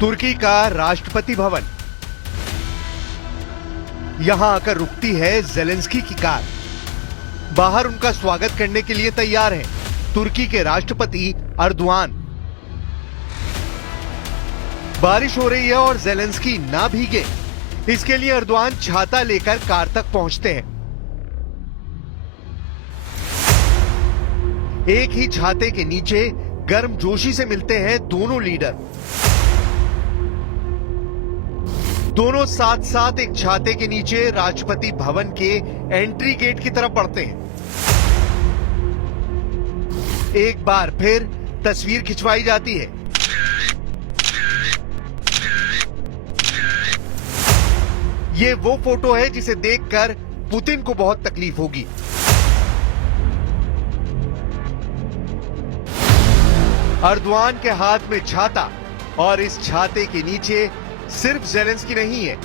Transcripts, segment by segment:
तुर्की का राष्ट्रपति भवन। यहां आकर रुकती है जेलेंस्की की कार। बाहर उनका स्वागत करने के लिए तैयार हैं तुर्की के राष्ट्रपति अर्दोआन। बारिश हो रही है और जेलेंस्की ना भीगे, इसके लिए अर्दोआन छाता लेकर कार तक पहुंचते हैं। एक ही छाते के नीचे गर्मजोशी से मिलते हैं दोनों लीडर। दोनों साथ साथ एक छाते के नीचे राष्ट्रपति भवन के एंट्री गेट की तरफ बढ़ते हैं। एक बार फिर तस्वीर खिंचवाई जाती है। ये वो फोटो है जिसे देखकर पुतिन को बहुत तकलीफ होगी। अर्दोआन के हाथ में छाता, और इस छाते के नीचे सिर्फ जेलेंस्की नहीं है।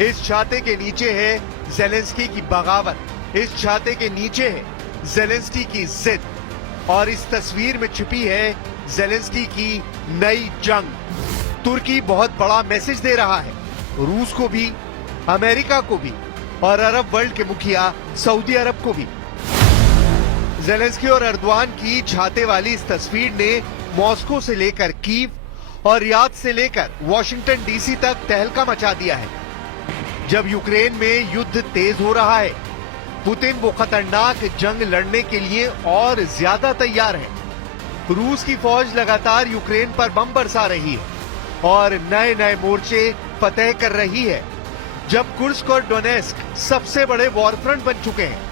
इस छाते के नीचे है जेलेंस्की की बगावत। इस छाते के नीचे है जेलेंस्की की जिद, और इस तस्वीर में छिपी है जेलेंस्की की नई जंग। तुर्की बहुत बड़ा मैसेज दे रहा है, रूस को भी, अमेरिका को भी, और अरब वर्ल्ड के मुखिया सऊदी अरब को भी। जेलेंस्की और अर्दोआन की छाते वाली इस तस्वीर ने मॉस्को से लेकर कीव और रियाद से लेकर वॉशिंगटन डीसी तक तहलका मचा दिया है। जब यूक्रेन में युद्ध तेज हो रहा है, पुतिन वो खतरनाक जंग लड़ने के लिए और ज्यादा तैयार है। रूस की फौज लगातार यूक्रेन पर बम बरसा रही है और नए नए मोर्चे फतेह कर रही है। जब कुर्स्क और डोनेस्क सबसे बड़े वॉरफ्रंट बन चुके हैं,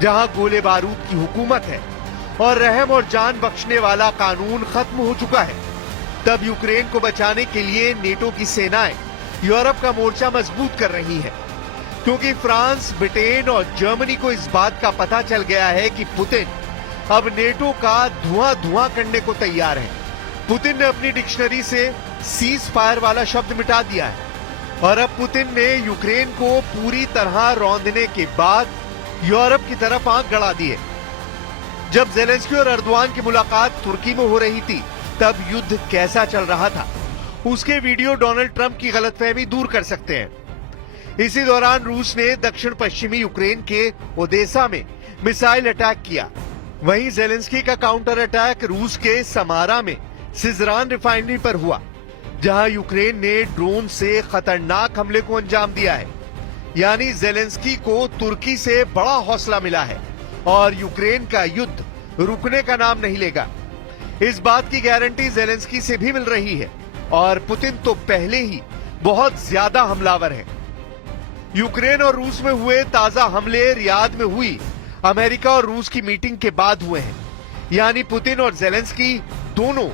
जहां गोले बारूद की हुकूमत है और रहम और जान बख्शने वाला कानून खत्म हो चुका है, तब यूक्रेन को बचाने के लिए नेटो की सेनाएं यूरोप का मोर्चा मजबूत कर रही है। क्योंकि फ्रांस, ब्रिटेन और जर्मनी को इस बात का पता चल गया है कि पुतिन अब नेटो का धुआं धुआं करने को तैयार है। पुतिन ने अपनी डिक्शनरी से सीज फायर वाला शब्द मिटा दिया है, और अब पुतिन ने यूक्रेन को पूरी तरह रौंदने के बाद यूरोप की तरफ आंख गड़ा दी है। जब जेलेंस्की और अर्दोआन की मुलाकात तुर्की में हो रही थी, तब युद्ध कैसा चल रहा था, उसके वीडियो डोनाल्ड ट्रंप की गलतफहमी दूर कर सकते हैं। इसी दौरान रूस ने दक्षिण पश्चिमी यूक्रेन के ओदेसा में मिसाइल अटैक किया। वहीं जेलेंस्की का काउंटर अटैक रूस के समारा में सिजरान रिफाइनरी पर हुआ, जहां यूक्रेन ने ड्रोन से खतरनाक हमले को अंजाम दिया है। यानी जेलेंस्की को तुर्की से बड़ा हौसला मिला है और यूक्रेन का युद्ध रुकने का नाम नहीं लेगा। इस बात की गारंटी जेलेंस्की से भी मिल रही है, और पुतिन तो पहले ही बहुत ज्यादा हमलावर है। यूक्रेन और रूस में हुए ताजा हमले रियाद में हुई अमेरिका और रूस की मीटिंग के बाद हुए हैं। यानी पुतिन और जेलेंस्की दोनों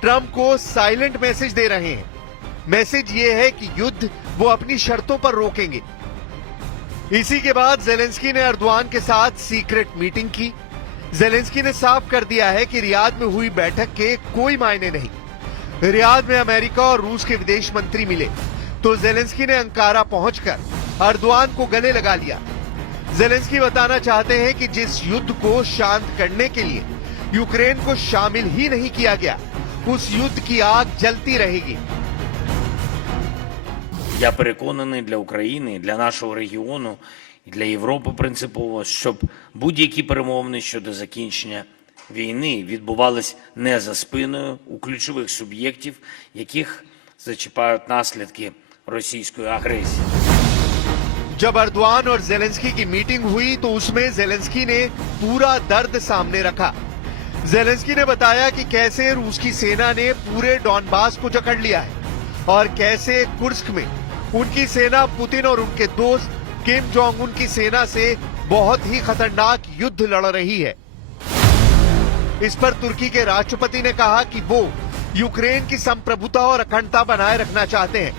ट्रंप को साइलेंट मैसेज दे रहे हैं। मैसेज ये है कि युद्ध वो अपनी शर्तों पर रोकेंगे। इसी के बाद जेलेंस्की ने अर्दोआन के साथ सीक्रेट मीटिंग की। जेलेंस्की ने साफ कर दिया है कि रियाद में हुई बैठक के कोई मायने नहीं। रियाद में अमेरिका और रूस के विदेश मंत्री मिले, तो जेलेंस्की ने अंकारा पहुंचकर अर्दोआन को गले लगा लिया। जेलेंस्की बताना चाहते हैं कि जिस युद्ध को शांत करने के लिए यूक्रेन को शामिल ही नहीं किया गया, उस युद्ध की आग जलती रहेगी। Я переконаний, для України, для нашого регіону і для Європи принципово, щоб будь-які перемовини щодо закінчення війни відбувались не за спиною у ключових суб'єктів, яких зачіпають наслідки російської агресії. जब अर्दोआन और जेलेंस्की की मीटिंग हुई, तो उसमें जेलेंस्की ने पूरा दर्द सामने रखा। जेलेंस्की ने बताया कि कैसे रूस की सेना ने पूरे डॉनबास को जकड़ लिया है, और कैसे कुर्स्क में उनकी सेना पुतिन और उनके दोस्त किम जोंग उन की सेना से बहुत ही खतरनाक युद्ध लड़ रही है। इस पर तुर्की के राष्ट्रपति ने कहा कि वो यूक्रेन की संप्रभुता और अखंडता बनाए रखना चाहते हैं।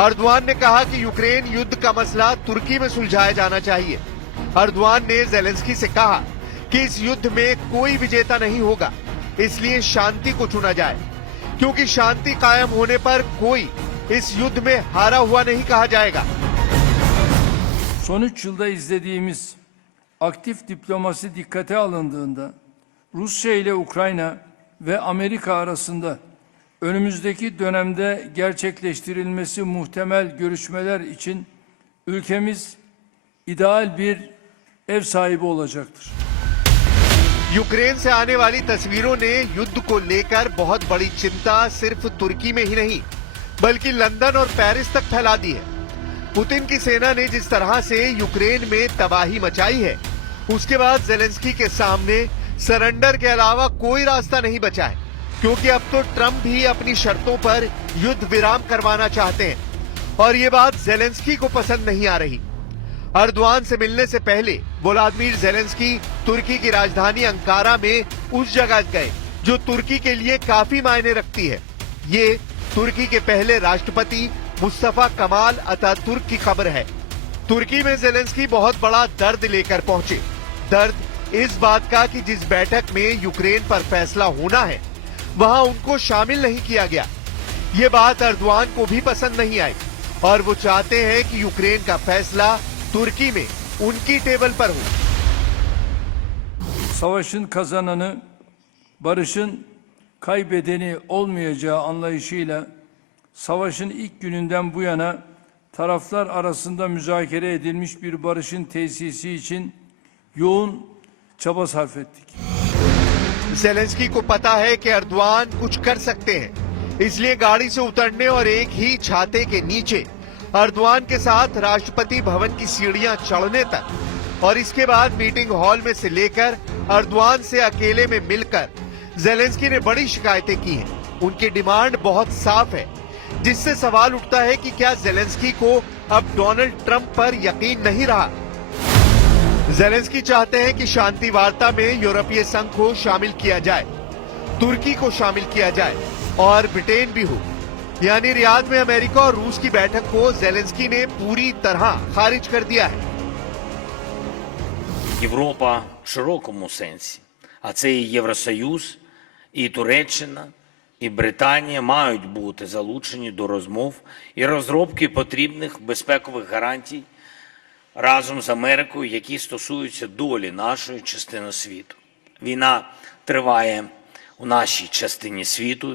अर्दोआन ने कहा कि यूक्रेन युद्ध का मसला तुर्की में सुलझाया जाना चाहिए। अर्दोआन ने जेलेंस्की से कहा कि इस युद्ध में कोई विजेता नहीं होगा, इसलिए शांति को चुना जाए, क्योंकि शांति कायम होने पर कोई इस युद्ध में हारा हुआ नहीं कहा जाएगा। Son 3 yılda izlediğimiz aktif diplomasi dikkate alındığında Rusya ile Ukrayna ve Amerika arasında önümüzdeki dönemde gerçekleştirilmesi muhtemel görüşmeler için ülkemiz ideal bir ev sahibi olacaktır. Ukraine से आने वाली तस्वीरों ने युद्ध को लेकर बहुत बड़ी चिंता सिर्फ तुर्की में ही नहीं बल्कि लंदन और पेरिस तक फैला दी है। पुतिन की सेना ने जिस तरह से यूक्रेन में तबाही मचाई है, उसके बाद जेलेंस्की के सामने सरेंडर के अलावा कोई रास्ता नहीं बचा है, क्योंकि अब तो ट्रंप भी अपनी शर्तों पर युद्ध विराम करवाना चाहते हैं और ये बात जेलेंस्की को पसंद नहीं आ रही। अर्दवान से मिलने से पहले व्लादिमीर जेलेंस्की तुर्की की राजधानी अंकारा में उस जगह गए जो तुर्की के लिए काफी मायने रखती है। ये तुर्की के पहले राष्ट्रपति मुस्तफा कमाल अतातुर्क की खबर है। तुर्की में जेलेंस्की बहुत बड़ा दर्द लेकर पहुंचे। दर्द इस बात का कि जिस बैठक में यूक्रेन पर फैसला होना है वहां उनको शामिल नहीं किया गया। ये बात अर्दवान को भी पसंद नहीं आई और वो चाहते हैं कि यूक्रेन का फैसला तुर्की में उनकी टेबल पर हो। Savaşın kazananı, barışın kaybedeni olmayacağı anlayışıyla savaşın ilk gününden bu yana taraflar arasında müzakere edilmiş bir barışın tesisi için yoğun çaba sarf ettik. Zelensky को पता है कि अर्दवान कुछ कर सकते हैं, इसलिए गाड़ी से उतरने और एक ही छाते के नीचे अर्दवान के साथ राष्ट्रपति भवन की सीढ़ियां चढ़ने तक और इसके बाद मीटिंग हॉल में से लेकर अर्दवान से अकेले में मिलकर जेलेंस्की ने बड़ी शिकायतें की हैं। उनकी डिमांड बहुत साफ है, जिससे सवाल उठता है कि क्या जेलेंस्की को अब डोनाल्ड ट्रंप पर यकीन नहीं रहा। जेलेंस्की चाहते हैं कि शांति वार्ता में यूरोपीय संघ को शामिल किया जाए, तुर्की को शामिल किया जाए और ब्रिटेन भी हो। यानी रियाद में अमेरिका और रूस की बैठक को जेलेंस्की ने पूरी तरह खारिज कर दिया है। Європа в широкому сенсі, а це і Євросоюз, і Туреччина, і Британія мають бути залучені до розмов і розробки потрібних безпекових гарантій разом з Америкою, які стосуються долі нашої частини світу. Війна триває у нашій частині світу.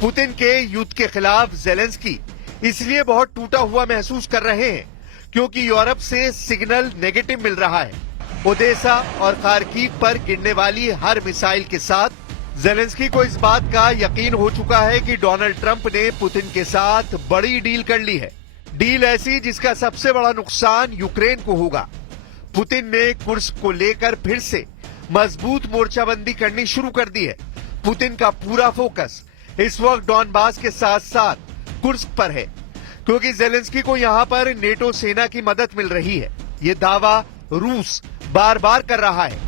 पुतिन के युद्ध के खिलाफ जेलेंस्की इसलिए बहुत टूटा हुआ महसूस कर रहे हैं क्योंकि यूरोप से सिग्नल नेगेटिव मिल रहा है। ओडेसा और खार्किव पर गिरने वाली हर मिसाइल के साथ जेलेंस्की को इस बात का यकीन हो चुका है कि डोनाल्ड ट्रंप ने पुतिन के साथ बड़ी डील कर ली है। डील ऐसी जिसका सबसे बड़ा नुकसान यूक्रेन को होगा। पुतिन ने कुर्स्क को लेकर फिर से मजबूत मोर्चाबंदी करनी शुरू कर दी है। पुतिन का पूरा फोकस इस वक्त डॉनबास के साथ साथ कुर्स्क पर है, क्योंकि जेलेंस्की को यहां पर नेटो सेना की मदद मिल रही है। ये दावा रूस बार बार कर रहा है।